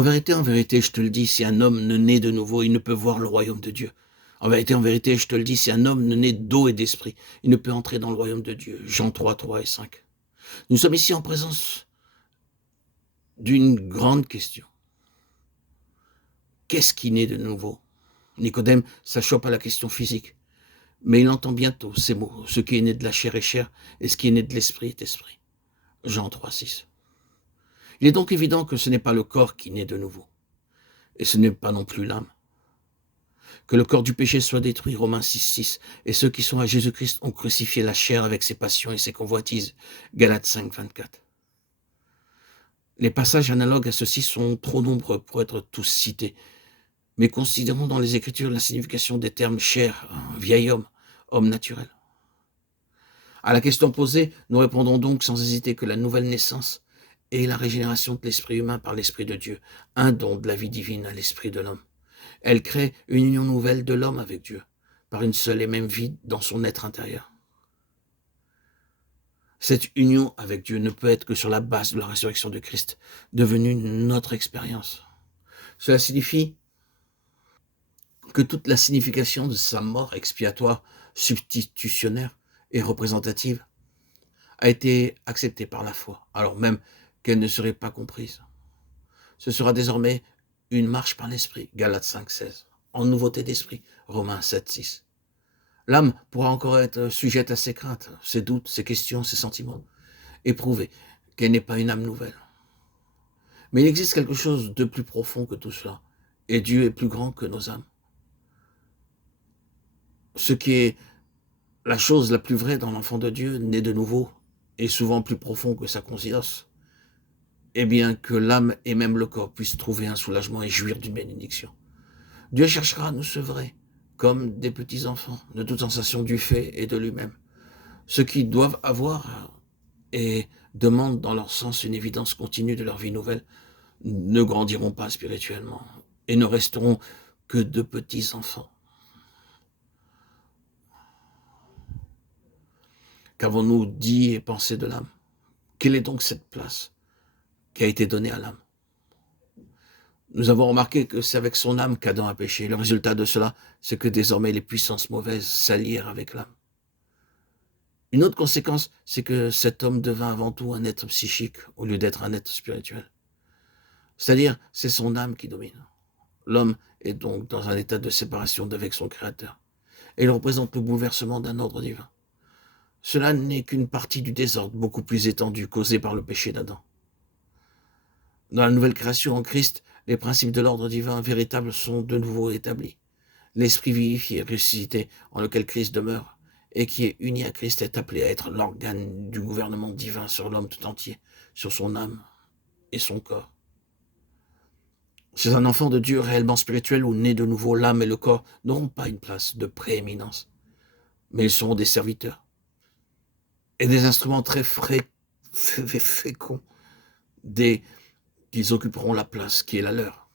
En vérité, je te le dis, si un homme ne naît de nouveau, il ne peut voir le royaume de Dieu. En vérité, je te le dis, si un homme ne naît d'eau et d'esprit, il ne peut entrer dans le royaume de Dieu. Jean 3, 3 et 5. Nous sommes ici en présence d'une grande question. Qu'est-ce qui naît de nouveau? Nicodème s'achoppe à la question physique, mais il entend bientôt ces mots. Ce qui est né de la chair est chair, et ce qui est né de l'esprit est esprit. Jean 3, 6. Il est donc évident que ce n'est pas le corps qui naît de nouveau, et ce n'est pas non plus l'âme. Que le corps du péché soit détruit, Romains 6, 6, et ceux qui sont à Jésus-Christ ont crucifié la chair avec ses passions et ses convoitises, Galates 5, 24. Les passages analogues à ceci sont trop nombreux pour être tous cités, mais considérons dans les Écritures la signification des termes chair, vieil homme, homme naturel. À la question posée, nous répondons donc sans hésiter que la nouvelle naissance est la régénération de l'esprit humain par l'Esprit de Dieu, un don de la vie divine à l'esprit de l'homme. Elle crée une union nouvelle de l'homme avec Dieu, par une seule et même vie dans son être intérieur. Cette union avec Dieu ne peut être que sur la base de la résurrection de Christ, devenue notre expérience. Cela signifie que toute la signification de sa mort expiatoire, substitutionnaire et représentative a été acceptée par la foi, alors même qu'elle ne serait pas comprise. Ce sera désormais une marche par l'esprit, Galates 5, 16, en nouveauté d'esprit, Romains 7, 6. L'âme pourra encore être sujette à ses craintes, ses doutes, ses questions, ses sentiments, et prouver qu'elle n'est pas une âme nouvelle. Mais il existe quelque chose de plus profond que tout cela, et Dieu est plus grand que nos âmes. Ce qui est la chose la plus vraie dans l'enfant de Dieu, né de nouveau, est souvent plus profond que sa conscience, et bien que l'âme et même le corps puissent trouver un soulagement et jouir d'une bénédiction. Dieu cherchera à nous sevrer, comme des petits enfants, de toute sensation du fait et de lui-même. Ceux qui doivent avoir et demandent dans leur sens une évidence continue de leur vie nouvelle ne grandiront pas spirituellement et ne resteront que de petits enfants. Qu'avons-nous dit et pensé de l'âme? Quelle est donc cette place qui a été donnée à l'âme? Nous avons remarqué que c'est avec son âme qu'Adam a péché. Le résultat de cela, c'est que désormais les puissances mauvaises s'allièrent avec l'âme. Une autre conséquence, c'est que cet homme devint avant tout un être psychique au lieu d'être un être spirituel. C'est-à-dire, c'est son âme qui domine. L'homme est donc dans un état de séparation d'avec son Créateur. Et il représente le bouleversement d'un ordre divin. Cela n'est qu'une partie du désordre beaucoup plus étendu causé par le péché d'Adam. Dans la nouvelle création en Christ, les principes de l'ordre divin véritable sont de nouveau établis. L'esprit vivifié, ressuscité, en lequel Christ demeure, et qui est uni à Christ, est appelé à être l'organe du gouvernement divin sur l'homme tout entier, sur son âme et son corps. C'est un enfant de Dieu réellement spirituel ou né de nouveau, l'âme et le corps n'auront pas une place de prééminence, mais ils seront des serviteurs et des instruments très féconds qu'ils occuperont la place qui est la leur.